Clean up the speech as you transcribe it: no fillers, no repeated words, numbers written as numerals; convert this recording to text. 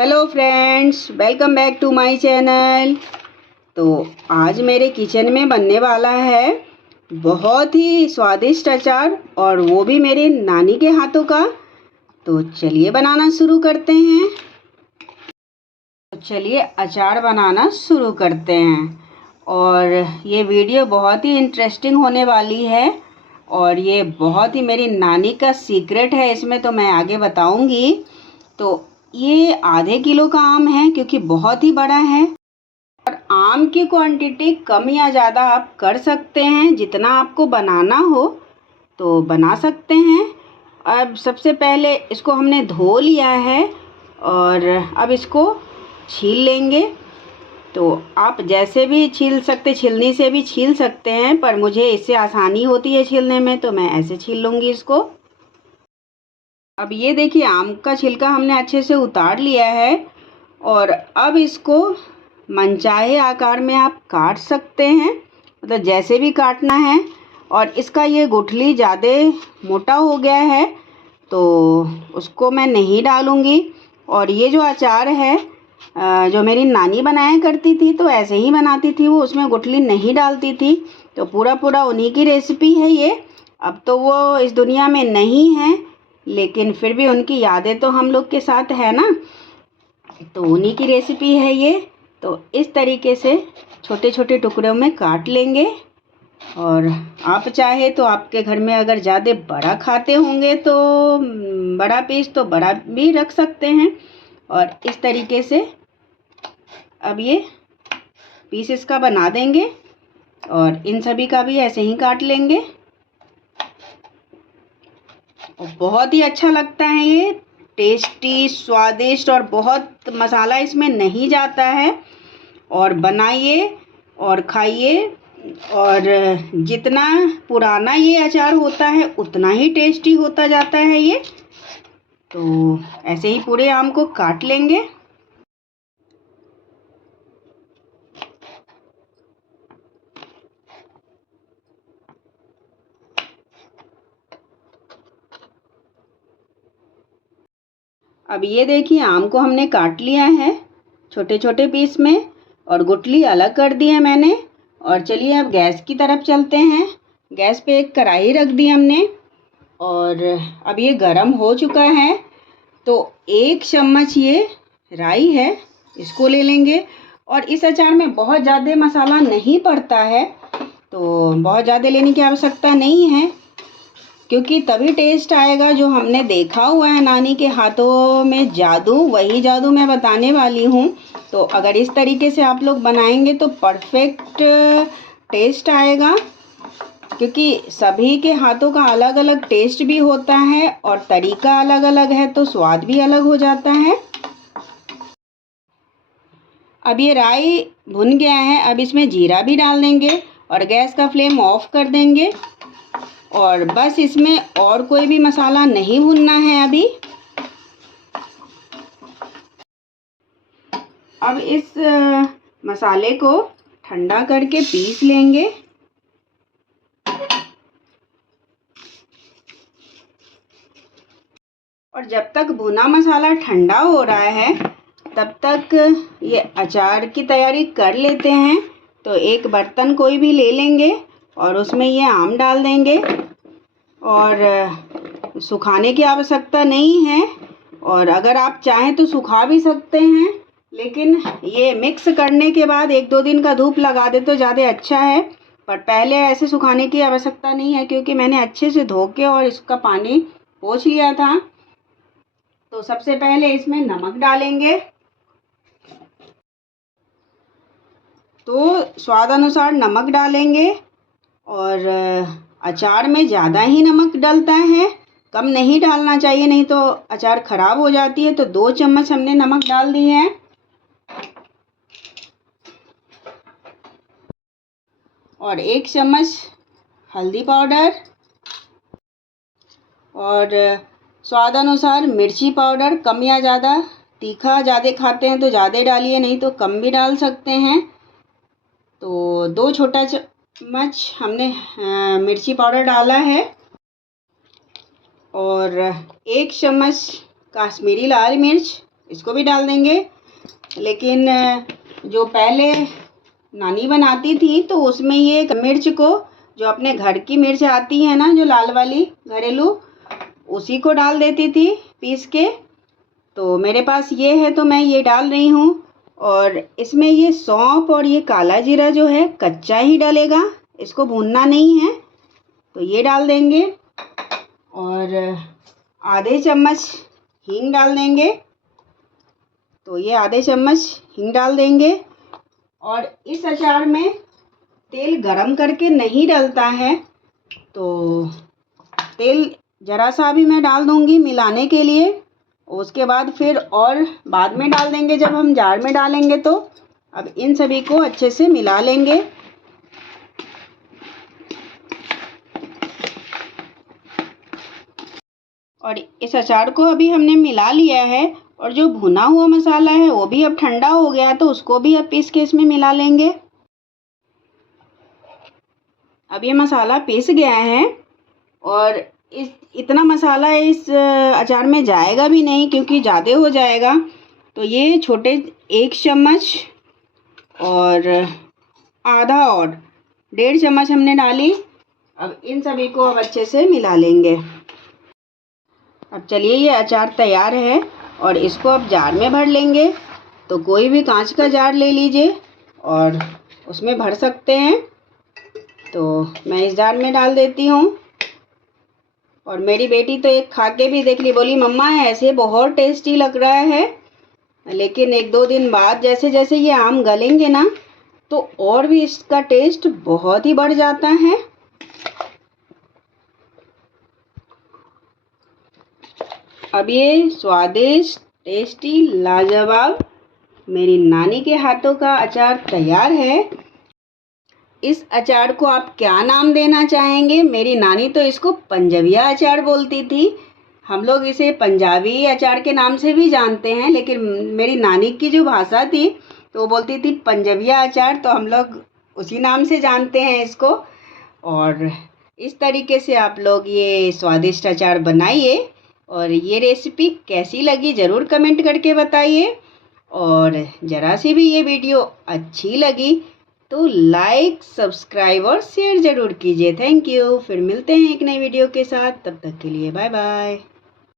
Hello friends, welcome back to my channel. तो आज मेरे किचन में बनने वाला है बहुत ही स्वादिष्ट अचार, और वो भी मेरी नानी के हाथों का। तो चलिए बनाना शुरू करते हैं। तो चलिए अचार बनाना शुरू करते हैं। और ये वीडियो बहुत ही इंटरेस्टिंग होने वाली है, और ये बहुत ही मेरी नानी का सीक्रेट है। इसमें तो मैं आगे बताऊंगी। तो ये आधे किलो का आम है, क्योंकि बहुत ही बड़ा है। और आम की क्वांटिटी कम या ज़्यादा आप कर सकते हैं, जितना आपको बनाना हो तो बना सकते हैं। अब सबसे पहले इसको हमने धो लिया है, और अब इसको छील लेंगे। तो आप जैसे भी छील सकते, छीलनी से भी छील सकते हैं, पर मुझे इससे आसानी होती है छीलने में, तो मैं ऐसे छील लूँगी इसको। अब ये देखिए, आम का छिलका हमने अच्छे से उतार लिया है, और अब इसको मनचाहे आकार में आप काट सकते हैं, मतलब जैसे भी काटना है। और इसका ये गुठली ज़्यादा मोटा हो गया है, तो उसको मैं नहीं डालूँगी। और ये जो अचार है, जो मेरी नानी बनाया करती थी, तो ऐसे ही बनाती थी वो, उसमें गुठली नहीं डालती थी। तो पूरा उन्हीं की रेसिपी है ये। अब तो वो इस दुनिया में नहीं है, लेकिन फिर भी उनकी यादें तो हम लोग के साथ है ना। तो उन्हीं की रेसिपी है ये। तो इस तरीके से छोटे छोटे टुकड़ों में काट लेंगे। और आप चाहे तो आपके घर में अगर ज़्यादा बड़ा खाते होंगे तो बड़ा पीस तो बड़ा भी रख सकते हैं। और इस तरीके से अब ये पीस इसका बना देंगे, और इन सभी का भी ऐसे ही काट लेंगे। और बहुत ही अच्छा लगता है ये, टेस्टी, स्वादिष्ट, और बहुत मसाला इसमें नहीं जाता है। और बनाइए और खाइए। और जितना पुराना ये अचार होता है उतना ही टेस्टी होता जाता है ये। तो ऐसे ही पूरे आम को काट लेंगे। अब ये देखिए, आम को हमने काट लिया है छोटे छोटे पीस में, और गुठली अलग कर दी है मैंने। और चलिए अब गैस की तरफ चलते हैं। गैस पे एक कढ़ाई रख दी हमने, और अब ये गरम हो चुका है। तो 1 चम्मच ये राई है, इसको ले लेंगे। और इस अचार में बहुत ज़्यादा मसाला नहीं पड़ता है, तो बहुत ज़्यादा लेने की आवश्यकता नहीं है, क्योंकि तभी टेस्ट आएगा। जो हमने देखा हुआ है नानी के हाथों में जादू, वही जादू मैं बताने वाली हूँ। तो अगर इस तरीके से आप लोग बनाएंगे तो परफेक्ट टेस्ट आएगा, क्योंकि सभी के हाथों का अलग अलग टेस्ट भी होता है, और तरीका अलग अलग है, तो स्वाद भी अलग हो जाता है। अब ये राई भुन गया है, अब इसमें जीरा भी डाल देंगे, और गैस का फ्लेम ऑफ कर देंगे। और बस इसमें और कोई भी मसाला नहीं भुनना है अभी। अब इस मसाले को ठंडा करके पीस लेंगे। और जब तक भुना मसाला ठंडा हो रहा है, तब तक ये अचार की तैयारी कर लेते हैं। तो एक बर्तन कोई भी ले लेंगे, और उसमें ये आम डाल देंगे। और सुखाने की आवश्यकता नहीं है, और अगर आप चाहें तो सुखा भी सकते हैं, लेकिन ये मिक्स करने के बाद 1-2 दिन का धूप लगा दे तो ज़्यादा अच्छा है। पर पहले ऐसे सुखाने की आवश्यकता नहीं है, क्योंकि मैंने अच्छे से धो के और इसका पानी पोंछ लिया था। तो सबसे पहले इसमें नमक डालेंगे। तो स्वाद अनुसार नमक डालेंगे। और अचार में ज़्यादा ही नमक डलता है, कम नहीं डालना चाहिए, नहीं तो अचार ख़राब हो जाती है। तो 2 चम्मच हमने नमक डाल दी है। और 1 चम्मच हल्दी पाउडर, और स्वाद अनुसार मिर्ची पाउडर, कम या ज़्यादा। तीखा ज़्यादा खाते हैं तो ज़्यादा डालिए, नहीं तो कम भी डाल सकते हैं। तो 2 छोटा चम्मच हमने मिर्ची पाउडर डाला है। और 1 चम्मच काश्मीरी लाल मिर्च, इसको भी डाल देंगे। लेकिन जो पहले नानी बनाती थी तो उसमें ये मिर्च को, जो अपने घर की मिर्च आती है ना, जो लाल वाली घरेलू, उसी को डाल देती थी पीस के। तो मेरे पास ये है तो मैं ये डाल रही हूँ। और इसमें ये सौंफ और ये काला जीरा जो है कच्चा ही डलेगा, इसको भूनना नहीं है। तो ये डाल देंगे और आधे चम्मच हींग डाल देंगे। तो ये आधे चम्मच हींग डाल देंगे। और इस अचार में तेल गरम करके नहीं डलता है, तो तेल ज़रा सा भी मैं डाल दूँगी मिलाने के लिए। उसके बाद फिर और बाद में डाल देंगे जब हम जार में डालेंगे। तो अब इन सभी को अच्छे से मिला लेंगे। और इस अचार को अभी हमने मिला लिया है। और जो भुना हुआ मसाला है वो भी अब ठंडा हो गया, तो उसको भी अब पीस के इसमें मिला लेंगे। अब ये मसाला पीस गया है और इतना मसाला इस अचार में जाएगा भी नहीं क्योंकि ज़्यादा हो जाएगा। तो ये छोटे 1 चम्मच और आधा और 1.5 चम्मच हमने डाली। अब इन सभी को अब अच्छे से मिला लेंगे। अब चलिए, ये अचार तैयार है और इसको अब जार में भर लेंगे। तो कोई भी कांच का जार ले लीजिए और उसमें भर सकते हैं। तो मैं इस जार में डाल देती हूँ। और मेरी बेटी तो एक खा के भी देख ली, बोली मम्मा ऐसे बहुत टेस्टी लग रहा है। लेकिन 1-2 दिन बाद जैसे जैसे ये आम गलेंगे ना, तो और भी इसका टेस्ट बहुत ही बढ़ जाता है। अब ये स्वादिष्ट, टेस्टी, लाजवाब मेरी नानी के हाथों का अचार तैयार है। इस अचार को आप क्या नाम देना चाहेंगे? मेरी नानी तो इसको पंजबिया अचार बोलती थी। हम लोग इसे पंजाबी अचार के नाम से भी जानते हैं, लेकिन मेरी नानी की जो भाषा थी तो वो बोलती थी पंजबिया अचार, तो हम लोग उसी नाम से जानते हैं इसको। और इस तरीके से आप लोग ये स्वादिष्ट अचार बनाइए। और ये रेसिपी कैसी लगी ज़रूर कमेंट करके बताइए। और ज़रा सी भी ये वीडियो अच्छी लगी तो लाइक, सब्सक्राइब और शेयर ज़रूर कीजिए। Thank you. फिर मिलते हैं एक नई वीडियो के साथ, तब तक के लिए बाय बाय।